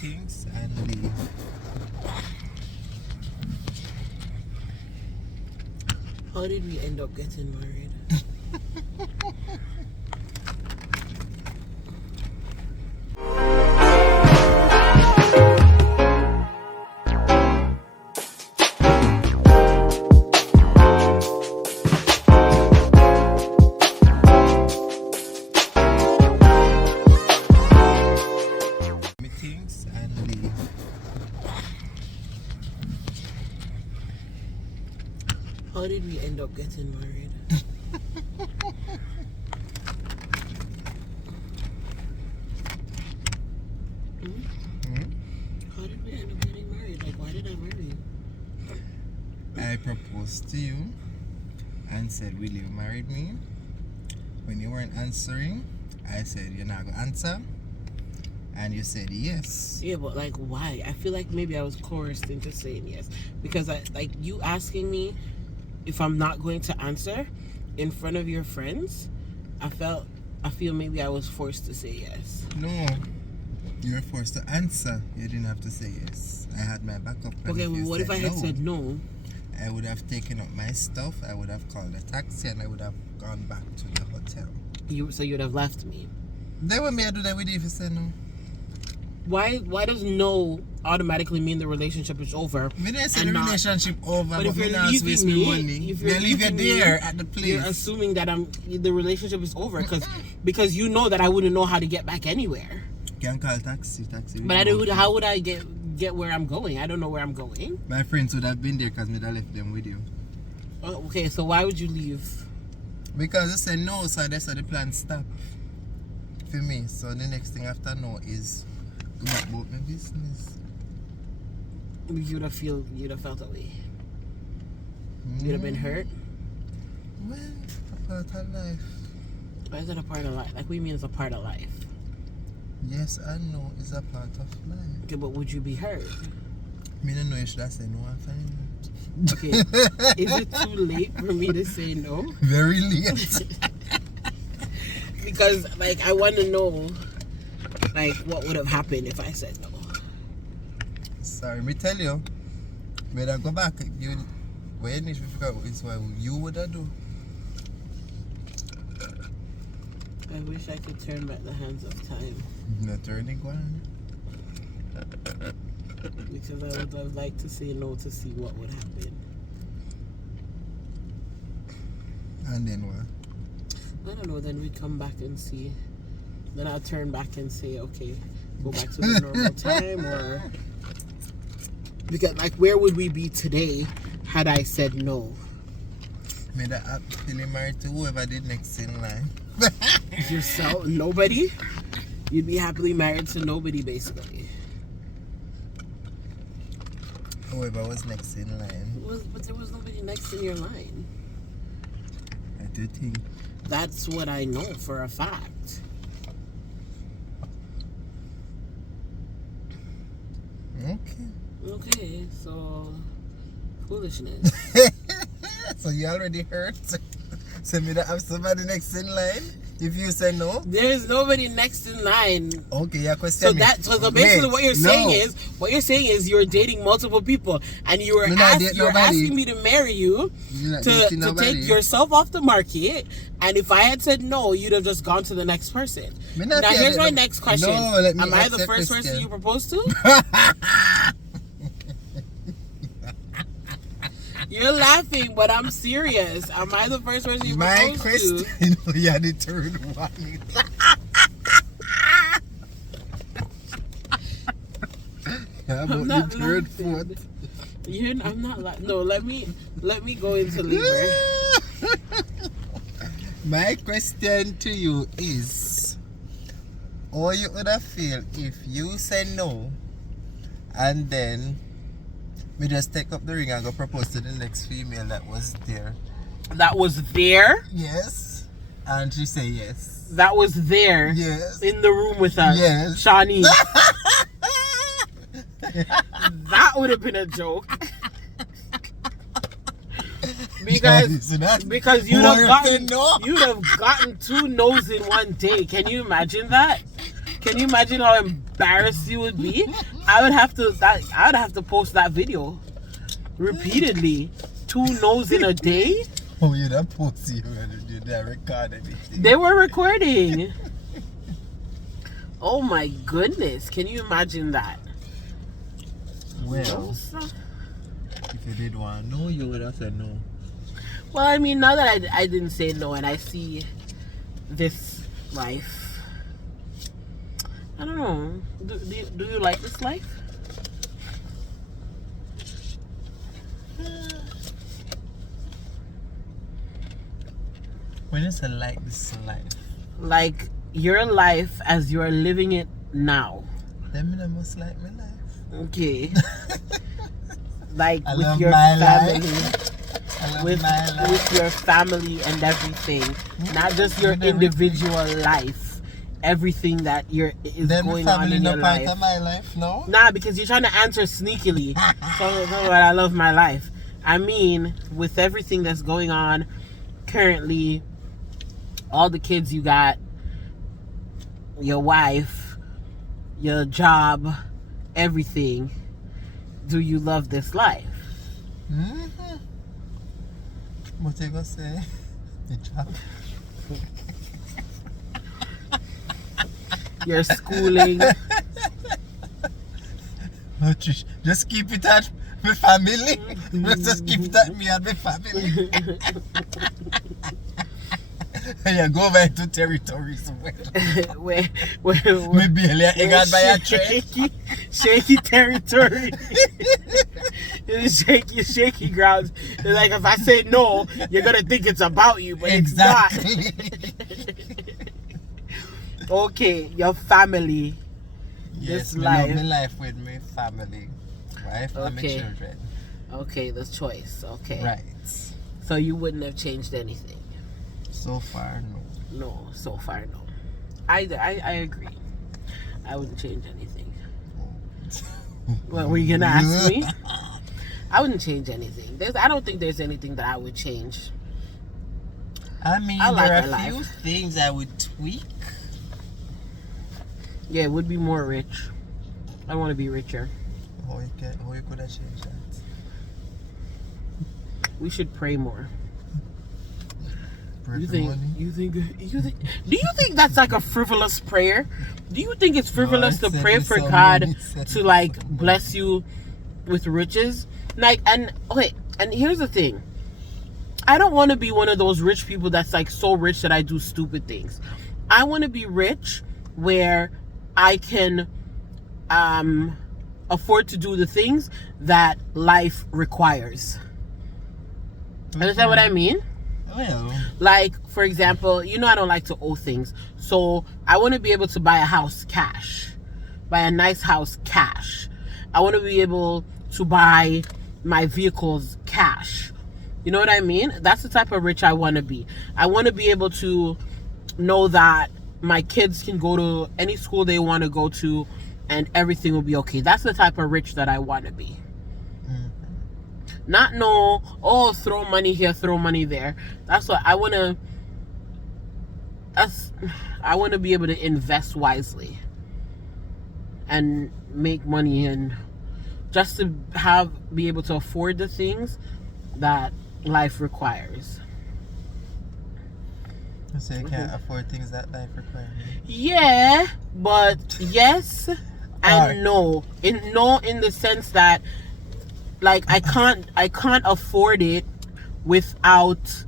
things and leave. How did we end up getting married? Things and leave. How did we end up getting married? How did we end up getting married? Like, why did I marry you? I proposed to you and said, will you marry me? When you weren't answering, I said, you're not going to answer. And you said yes. Yeah, but like, why? I feel like maybe I was coerced into saying yes. Because you asking me if I'm not going to answer in front of your friends, I feel maybe I was forced to say yes. No. You were forced to answer. You didn't have to say yes. I had my backup plan. Okay, well, what if I had said no? I would have taken up my stuff, I would have called a taxi, and I would have gone back to the hotel. So you would have left me. Then what may I do that with you if you say no? Why does no automatically mean the relationship is over? We didn't say the relationship over, but if you're leaving me, if you're leaving there at the place. You're assuming that the relationship is over because you know that I wouldn't know how to get back anywhere. Can call taxi. But how would I get where I'm going? I don't know where I'm going. My friends would have been there because I'd have left them with you. Oh, okay, so why would you leave? Because I said no, so that's how the plan stopped for me. So the next thing after no is go back about my business. You'd have felt away. You'd have been hurt. Well, a part of life. Why is it a part of life? Like, what do you mean it's a part of life? Yes, I know it's a part of life. Okay, but would you be hurt? Me don't know you should have said no, I find it. Okay, is it too late for me to say no? Very late. Because, like, I want to know, like, what would have happened if I said no. Sorry, me tell you. Better go back. When you need to figure out what you would have do. I wish I could turn back the hands of time. No turning one. Because I would have liked to say no to see what would happen. And then what? I don't know, then we come back and see. Then I'll turn back and say, okay, go back to the normal time, or... Because, like, where would we be today had I said no? Made that happily married to whoever did next in line. Yourself? Nobody? You'd be happily married to nobody, basically. Whoever was next in line. But there was nobody next in your line. I do think. That's what I know for a fact. Okay, so foolishness. So you already heard? So me that have somebody next in line? If you say no? There's nobody next in line. Okay, your question. So basically what you're saying is you're dating multiple people and you're asking me to marry you to take yourself off the market, and if I had said no, you'd have just gone to the next person. Now here's my next question. Am I the first person you proposed to? You're laughing, but I'm serious. Am I the first person you proposed to? My question. Yeah, the third one. How about the third, fourth? I'm not laughing. No, let me go into labor. My question to you is, how you would have feel if you say no, and then we just take up the ring and go propose to the next female that was there. That was there? Yes. And she say yes. That was there? Yes. In the room with us? Yes. Shawnee. That would have been a joke. Because you'd have gotten 2 no's in one day. Can you imagine that? Can you imagine how embarrassed you would be? I would have to post that video repeatedly. 2 no's in a day. Oh, you don't post it. You didn't record anything. They were recording. Oh my goodness! Can you imagine that? Well, if you did want to know, you would have said no. Well, I mean, now that I didn't say no, and I see this life, I don't know. Do you like this life? When you say like this life, like your life as you are living it now. That mean I must like my life. Okay. Like I with love your my family. life. With your family and everything, not just your individual life. Everything that is then going on in your life. Of my life, no? Nah, because you're trying to answer sneakily. So I love my life. I mean, with everything that's going on currently, all the kids you got, your wife, your job, everything. Do you love this life? Mm-hmm. What you gonna say? The job. Your schooling. Just keep it at my family. Just keep it at me and my family. You go over into territory somewhere. where maybe you got by a train. Shaky territory. shaky grounds. It's like if I say no, you're gonna think it's about you, but exactly. It's not. Okay, your family. Yes, this life. Love my life with my family, wife and my children. Okay, the choice. Okay. Right. So you wouldn't have changed anything. So far, no. No, so far, no. I agree. I wouldn't change anything. What were you gonna ask me? I wouldn't change anything. I don't think there's anything that I would change. I mean, there are a few things I would tweak. Yeah, it would be more rich. I want to be richer. How you could have changed that? We should pray more. Pray for money? Do you think that's like a frivolous prayer? Do you think it's frivolous to pray for God to like bless you with riches? Like, and here's the thing. I don't want to be one of those rich people that's like so rich that I do stupid things. I want to be rich where I can afford to do the things that life requires. Understand what I mean? Well, like, for example, I don't like to owe things. So I want to be able to buy a house cash. Buy a nice house cash. I want to be able to buy my vehicles cash. You know what I mean? That's the type of rich I want to be. I want to be able to know that my kids can go to any school they want to go to and everything will be okay. That's the type of rich that I want to be. Not throw money here, throw money there. That's what I want to. I want to be able to invest wisely and make money, and just to be able to afford the things that life requires. So you can't afford things that life requires? Yeah, but yes and no. In the sense that, like, I can't afford it without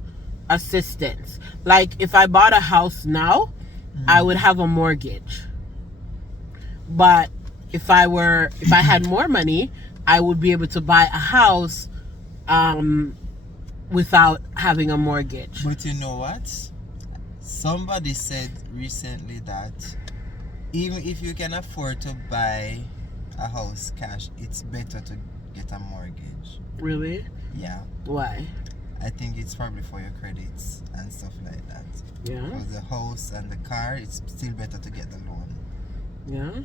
assistance. Like, if I bought a house now, I would have a mortgage. But if I had more money, I would be able to buy a house without having a mortgage. But you know what? Somebody said recently that even if you can afford to buy a house cash, it's better to get a mortgage. Really? Yeah. Why? I think it's probably for your credits and stuff like that. Yeah. For the house and the car, it's still better to get the loan. Yeah.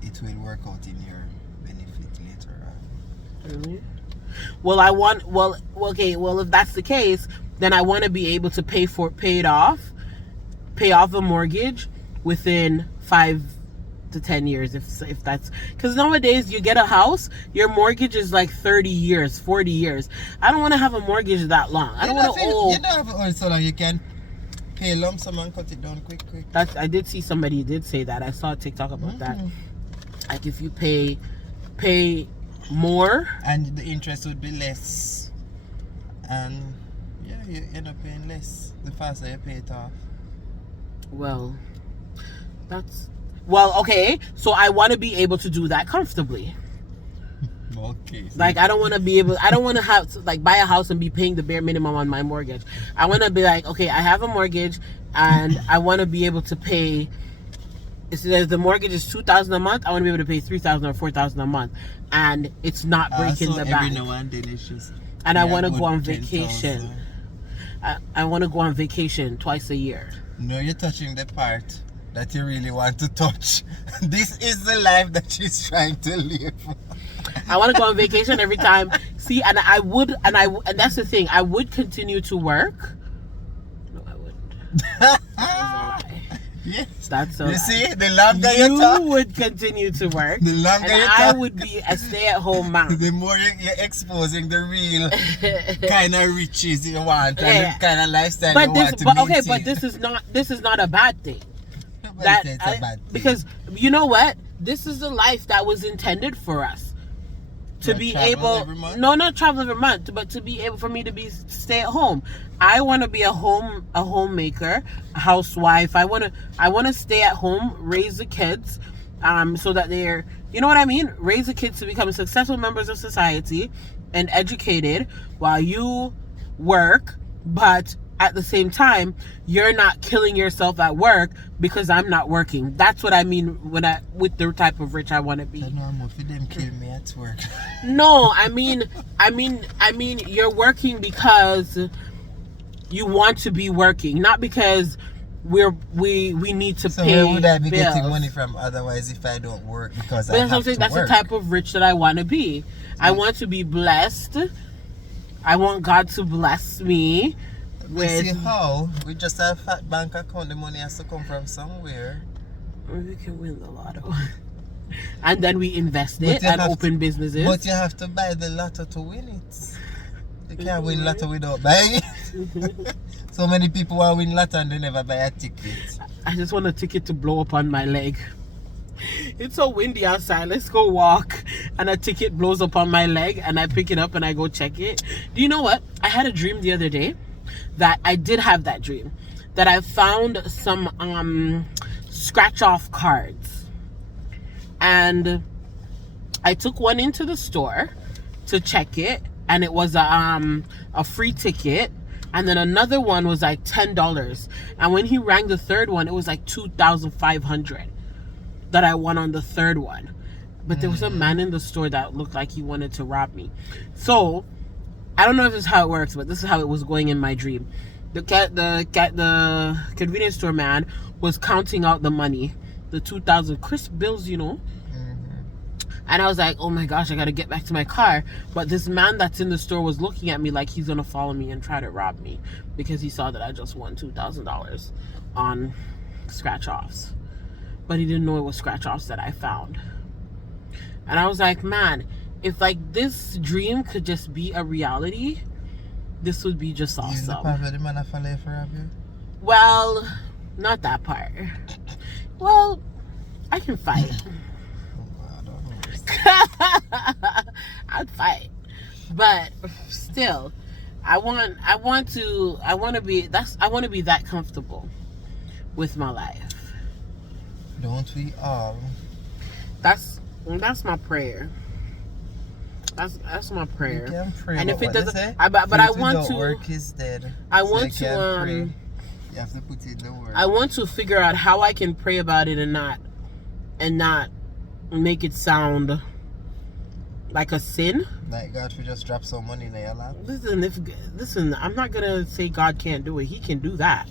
It will work out in your benefit later on. Really? Well, if that's the case, then I want to be able to pay off the mortgage within 5 to 10 years, if that's, because nowadays you get a house, your mortgage is like 30 years, 40 years. I don't want to have a mortgage that long. I don't want to owe. You don't have to owe so long. You can pay lump sum and cut it down quick. I did see somebody did say that. I saw a TikTok about that. Like if you pay more, and the interest would be less, and yeah, you end up paying less the faster you pay it off. Well, okay, so I want to be able to do that comfortably. Okay. Like I don't want to have to like buy a house and be paying the bare minimum on my mortgage. I want to be like, okay, I have a mortgage and I want to be able to pay, if the mortgage is $2,000 a month, I want to be able to pay $3,000 or $4,000 a month, and it's not breaking the bank. Every now and then it's just, and I want to go on vacation. I want to go on vacation twice a year. No, you're touching the part that you really want to touch. This is the life that she's trying to live. I want to go on vacation every time. See, and that's the thing. I would continue to work. No, I wouldn't. Yes. That's so. You see, the longer you talk, you would continue to work. The longer and you talk, I would be a stay-at-home mom. The more you're exposing the real kind of riches you want and the kind of lifestyle you want to maintain. Okay, but this is not a bad thing. It's a bad thing. Because you know what? This is the life that was intended for us. To be able, no, not travel every month, but to be able for me to stay at home. I want to be a homemaker, a housewife. I want to stay at home, raise the kids, so that they're, you know what I mean? Raise the kids to become successful members of society and educated while you work, but at the same time, you're not killing yourself at work because I'm not working. That's what I mean with the type of rich I want to be. I know, I'm for them kill me at work. No, I mean, you're working because you want to be working, not because we need to pay. So where would I be bills. Getting money from otherwise if I don't work because I have to work? That's the type of rich that I want to be. I want to be blessed. I want God to bless me. See how? We just have a fat bank account. The money has to come from somewhere. We can win the lotto. And then we invest it and open businesses. But you have to buy the lotto to win it. You can't win lotto without buying it. So many people want to win lotto and they never buy a ticket. I just want a ticket to blow up on my leg. It's so windy outside. Let's go walk. And a ticket blows up on my leg and I pick it up and I go check it. Do you know what? I had a dream the other day. That I did have that dream, that I found some scratch off cards, and I took one into the store to check it, and it was a free ticket, and then another one was like $10, and when he rang the third one, it was like $2,500 that I won on the third one. But there was a man in the store that looked like he wanted to rob me. So I don't know if this is how it works, but this is how it was going in my dream. The convenience store man was counting out the money, the 2,000 crisp bills, you know. And I was like, oh my gosh, I gotta get back to my car. But this man that's in the store was looking at me like he's gonna follow me and try to rob me because he saw that I just won $2,000 on scratch offs. But he didn't know it was scratch offs that I found. And I was like, man, if like this dream could just be a reality, this would be just awesome. Is the part where the man for you? Well, not that part. Well, I can fight. I'd fight, but still, I want to be that comfortable with my life. Don't we all? That's my prayer. That's my prayer. You can pray, and if it doesn't, say, but I want to. Work is dead. I want to. Pray. You have to put in the work. I want to figure out how I can pray about it and not make it sound like a sin. Like God should just drop some money in your lap. Listen. I'm not gonna say God can't do it. He can do that.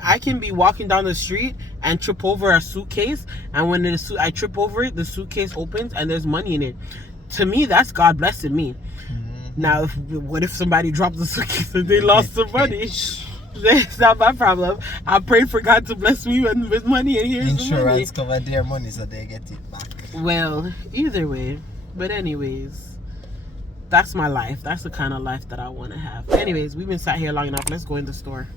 I can be walking down the street and trip over a suitcase, and when I trip over it, the suitcase opens and there's money in it. To me, that's God blessing me. Now, what if somebody dropped the suitcase and they lost the money? That's not my problem. I prayed for God to bless me with money, and here's insurance the money. cover their money so they get it back. Well, either way. But anyways, that's my life. That's the kind of life that I want to have. Anyways, we've been sat here long enough. Let's go in the store.